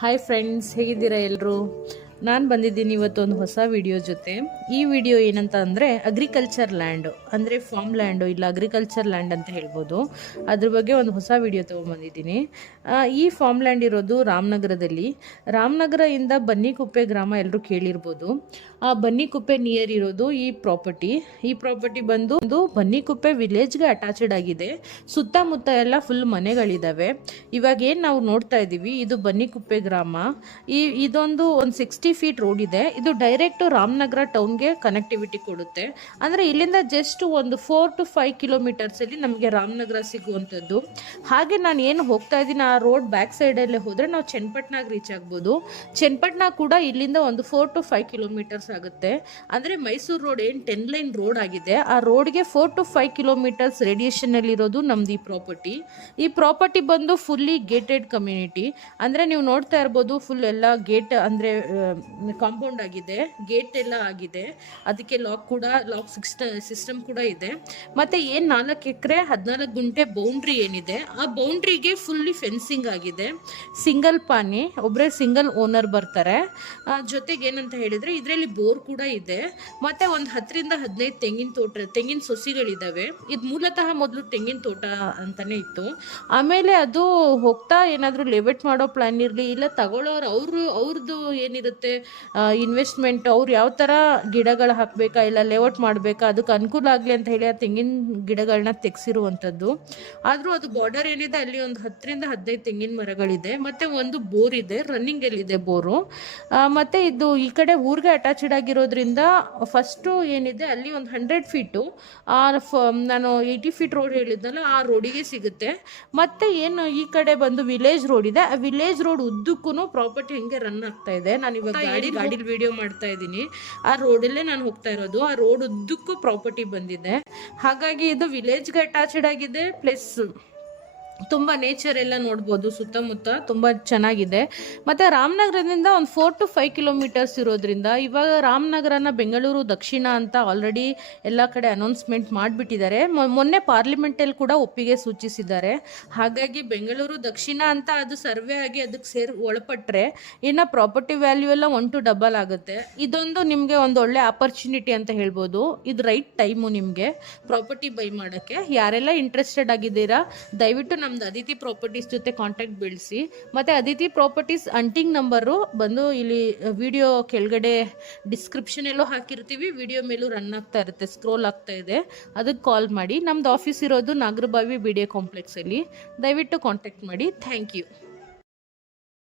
Hi friends, ಹೇಗಿದ್ದೀರಾ ಎಲ್ಲರೂ? ನಾನು ಬಂದಿದ್ದೀನಿ ಇವತ್ತೊಂದು ಹೊಸ ವಿಡಿಯೋ ಜೊತೆ. ಈ ವಿಡಿಯೋ ಏನಂತ ಅಂದರೆ ಅಗ್ರಿಕಲ್ಚರ್ ಲ್ಯಾಂಡು, ಅಂದರೆ ಫಾರ್ಮ್ ಲ್ಯಾಂಡು ಇಲ್ಲ ಅಗ್ರಿಕಲ್ಚರ್ ಲ್ಯಾಂಡ್ ಅಂತ ಹೇಳ್ಬೋದು. ಅದ್ರ ಬಗ್ಗೆ ಒಂದು ಹೊಸ ವಿಡಿಯೋ ತೊಗೊಂಬಂದಿದ್ದೀನಿ. ಈ ಫಾರ್ಮ್ ಲ್ಯಾಂಡ್ ಇರೋದು ರಾಮನಗರದಲ್ಲಿ. ರಾಮನಗರದಿಂದ ಬನ್ನಿಕುಪ್ಪೆ ಗ್ರಾಮ ಎಲ್ಲರೂ ಕೇಳಿರ್ಬೋದು. ಆ ಬನ್ನಿಕುಪ್ಪೆ ನಿಯರ್ ಇರೋದು ಈ ಪ್ರಾಪರ್ಟಿ ಬಂದು ಬನ್ನಿಕುಪ್ಪೆ ವಿಲೇಜ್ಗೆ ಅಟ್ಯಾಚೆಡ್ ಆಗಿದೆ. ಸುತ್ತಮುತ್ತ ಎಲ್ಲ ಫುಲ್ ಮನೆಗಳಿದ್ದಾವೆ. ಇವಾಗ ಏನು ನಾವು ನೋಡ್ತಾ ಇದ್ದೀವಿ, ಇದು ಬನ್ನಿಕುಪ್ಪೆ ಗ್ರಾಮ. ಇದೊಂದು 60 ಫೀಟ್ ರೋಡ್ ಇದೆ. ಇದು ಡೈರೆಕ್ಟ್ ರಾಮನಗರ ಟೌನ್ಗೆ ಕನೆಕ್ಟಿವಿಟಿ ಕೊಡುತ್ತೆ. ಅಂದರೆ ಇಲ್ಲಿಂದ ಜಸ್ಟ್ ಒಂದು 4 to 5 ಕಿಲೋಮೀಟರ್ಸಲ್ಲಿ ನಮಗೆ ರಾಮನಗರ ಸಿಗುವಂಥದ್ದು. ಹಾಗೆ ನಾನು ಏನು ಹೋಗ್ತಾ ಇದ್ದೀನಿ ಆ ರೋಡ್ ಬ್ಯಾಕ್ ಸೈಡಲ್ಲೇ ಹೋದರೆ ನಾವು ಚನ್ನಪಟ್ಟಣಕ್ಕೆ ರೀಚ್ ಆಗ್ಬೋದು. ಚನ್ನಪಟ್ಟಣ ಕೂಡ ಇಲ್ಲಿಂದ ಒಂದು 4 to 5 ಕಿಲೋಮೀಟರ್ಸ್ ಆಗುತ್ತೆ. ಅಂದರೆ ಮೈಸೂರು ರೋಡ್ ಏನು 10 ಲೈನ್ ರೋಡ್ ಆಗಿದೆ, ಆ ರೋಡ್ಗೆ 4 to 5 ಕಿಲೋಮೀಟರ್ಸ್ ರೇಡಿಯೇಷನ್ನಲ್ಲಿರೋದು ನಮ್ದು ಈ ಪ್ರಾಪರ್ಟಿ ಬಂದು ಫುಲ್ಲಿ ಗೇಟೆಡ್ ಕಮ್ಯುನಿಟಿ. ಅಂದರೆ ನೀವು ನೋಡ್ತಾ ಇರ್ಬೋದು, ಫುಲ್ ಎಲ್ಲ ಗೇಟ್ ಅಂದರೆ ಕಾಂಪೌಂಡ್ ಆಗಿದೆ, ಗೇಟ್ ಎಲ್ಲ ಆಗಿದೆ. ಅದಕ್ಕೆ ಲಾಕ್ ಸಿಸ್ಟಮ್ ಕೂಡ ಇದೆ. ಮತ್ತು ಏನು 4 ಎಕರೆ 14 ಗುಂಟೆ ಬೌಂಡ್ರಿ ಏನಿದೆ, ಆ ಬೌಂಡ್ರಿಗೆ ಫುಲ್ಲಿ ಫೆನ್ಸಿಂಗ್ ಆಗಿದೆ. ಸಿಂಗಲ್ ಪಾನಿ, ಒಬ್ಬರೇ ಸಿಂಗಲ್ ಓನರ್ ಬರ್ತಾರೆ. ಜೊತೆಗೆ ಏನಂತ ಹೇಳಿದರೆ ಇದರಲ್ಲಿ ಬೋರ್ ಕೂಡ ಇದೆ. ಮತ್ತು ಒಂದು 10 ರಿಂದ 15 ತೆಂಗಿನ ಸೊಸಿಗಳಿದ್ದಾವೆ. ಇದು ಮೂಲತಃ ಮೊದಲು ತೆಂಗಿನ ತೋಟ ಅಂತಲೇ ಇತ್ತು. ಆಮೇಲೆ ಅದು ಹೋಗ್ತಾ ಏನಾದರೂ ಲೆವೆಟ್ ಮಾಡೋ ಪ್ಲ್ಯಾನ್ ಇರಲಿ, ಇಲ್ಲ ತಗೊಳ್ಳೋರು ಅವ್ರದ್ದು ಏನಿರುತ್ತೆ ಇನ್ವೆಸ್ಟ್ಮೆಂಟ್, ಅವ್ರು ಯಾವ ಥರ ಗಿಡಗಳು ಹಾಕಬೇಕಾ ಇಲ್ಲ ಲೇಔಟ್ ಮಾಡಬೇಕಾ, ಅದಕ್ಕೆ ಅನುಕೂಲ ಆಗಲಿ ಅಂತ ಹೇಳಿ ಆ ತೆಂಗಿನ ಗಿಡಗಳನ್ನ ತೆಗೆಸಿರುವಂಥದ್ದು. ಆದರೂ ಅದು ಬಾರ್ಡರ್ ಏನಿದೆ ಅಲ್ಲಿ ಒಂದು 10 ರಿಂದ 15 ತೆಂಗಿನ ಮರಗಳಿದೆ. ಮತ್ತು ಒಂದು ಬೋರ್ ಇದೆ, ರನ್ನಿಂಗಲ್ಲಿದೆ ಬೋರು. ಮತ್ತು ಇದು ಈ ಕಡೆ ಊರಿಗೆ ಅಟ್ಯಾಚೆಡ್ ಆಗಿರೋದ್ರಿಂದ ಫಸ್ಟು ಏನಿದೆ ಅಲ್ಲಿ ಒಂದು 100 ಫೀಟು ನಾನು 80 ಫೀಟ್ ರೋಡ್ ಹೇಳಿದ್ನಲ್ಲ, ಆ ರೋಡಿಗೆ ಸಿಗುತ್ತೆ. ಮತ್ತು ಏನು ಈ ಕಡೆ ಬಂದು ವಿಲೇಜ್ ರೋಡ್ ಇದೆ, ಆ ವಿಲೇಜ್ ರೋಡ್ ಉದ್ದಕ್ಕೂ ಪ್ರಾಪರ್ಟಿ ಹೆಂಗೆ ರನ್ ಆಗ್ತಾ ಇದೆ. ನಾನು ಇವಾಗ ಗಾಡಿಲಿ ವಿಡಿಯೋ ಮಾಡ್ತಾ ಇದ್ದೀನಿ. ಆ ರೋಡಲ್ಲೇ ನಾನು ಹೋಗ್ತಾ ಇರೋದು. ಆ ರೋಡ್ ಉದ್ದಕ್ಕೂ ಪ್ರಾಪರ್ಟಿ ಬಂದಿದೆ. ಹಾಗಾಗಿ ಇದು ವಿಲೇಜ್ಗೆ ಅಟ್ಯಾಚೆಡ್ ಆಗಿದೆ. ಪ್ಲಸ್ ತುಂಬ ನೇಚರ್ ಎಲ್ಲ ನೋಡ್ಬೋದು, ಸುತ್ತಮುತ್ತ ತುಂಬ ಚೆನ್ನಾಗಿದೆ. ಮತ್ತು ರಾಮನಗರದಿಂದ ಒಂದು 4 to 5 ಕಿಲೋಮೀಟರ್ಸ್ ಇರೋದ್ರಿಂದ ಇವಾಗ ರಾಮನಗರನ ಬೆಂಗಳೂರು ದಕ್ಷಿಣ ಅಂತ ಆಲ್ರೆಡಿ ಎಲ್ಲ ಕಡೆ ಅನೌನ್ಸ್ಮೆಂಟ್ ಮಾಡಿಬಿಟ್ಟಿದ್ದಾರೆ. ಮೊನ್ನೆ ಪಾರ್ಲಿಮೆಂಟಲ್ಲಿ ಕೂಡ ಒಪ್ಪಿಗೆ ಸೂಚಿಸಿದ್ದಾರೆ. ಹಾಗಾಗಿ ಬೆಂಗಳೂರು ದಕ್ಷಿಣ ಅಂತ ಅದು ಸರ್ವೆ ಆಗಿ ಅದಕ್ಕೆ ಒಳಪಟ್ಟರೆ ಇನ್ನು ಪ್ರಾಪರ್ಟಿ ವ್ಯಾಲ್ಯೂ ಎಲ್ಲ 1 to ಡಬಲ್ ಆಗುತ್ತೆ. ಇದೊಂದು ನಿಮಗೆ ಒಂದು ಒಳ್ಳೆ ಆಪರ್ಚುನಿಟಿ ಅಂತ ಹೇಳ್ಬೋದು. ಇದು ರೈಟ್ ಟೈಮು ನಿಮಗೆ ಪ್ರಾಪರ್ಟಿ ಬೈ ಮಾಡೋಕ್ಕೆ. ಯಾರೆಲ್ಲ ಇಂಟ್ರೆಸ್ಟೆಡ್ ಆಗಿದ್ದೀರಾ, ದಯವಿಟ್ಟು ನಮ್ದು ಅದಿತಿ ಪ್ರಾಪರ್ಟೀಸ್ ಜೊತೆ ಕಾಂಟ್ಯಾಕ್ಟ್ ಬೆಳೆಸಿ. ಮತ್ತು ಅದಿತಿ ಪ್ರಾಪರ್ಟೀಸ್ ಅಂಟಿಂಗ್ ನಂಬರು ಬಂದು ಇಲ್ಲಿ ವಿಡಿಯೋ ಕೆಳಗಡೆ ಡಿಸ್ಕ್ರಿಪ್ಷನ್ ಎಲ್ಲೋ ಹಾಕಿರ್ತೀವಿ. ವಿಡಿಯೋ ಮೇಲೂ ರನ್ ಆಗ್ತಾ ಇರುತ್ತೆ, ಸ್ಕ್ರೋಲ್ ಆಗ್ತಾ ಇದೆ, ಅದಕ್ಕೆ ಕಾಲ್ ಮಾಡಿ. ನಮ್ದು ಆಫೀಸ್ ಇರೋದು ನಾಗರಬಾವಿ BDA ಕಾಂಪ್ಲೆಕ್ಸಲ್ಲಿ. ದಯವಿಟ್ಟು ಕಾಂಟ್ಯಾಕ್ಟ್ ಮಾಡಿ. Thank you.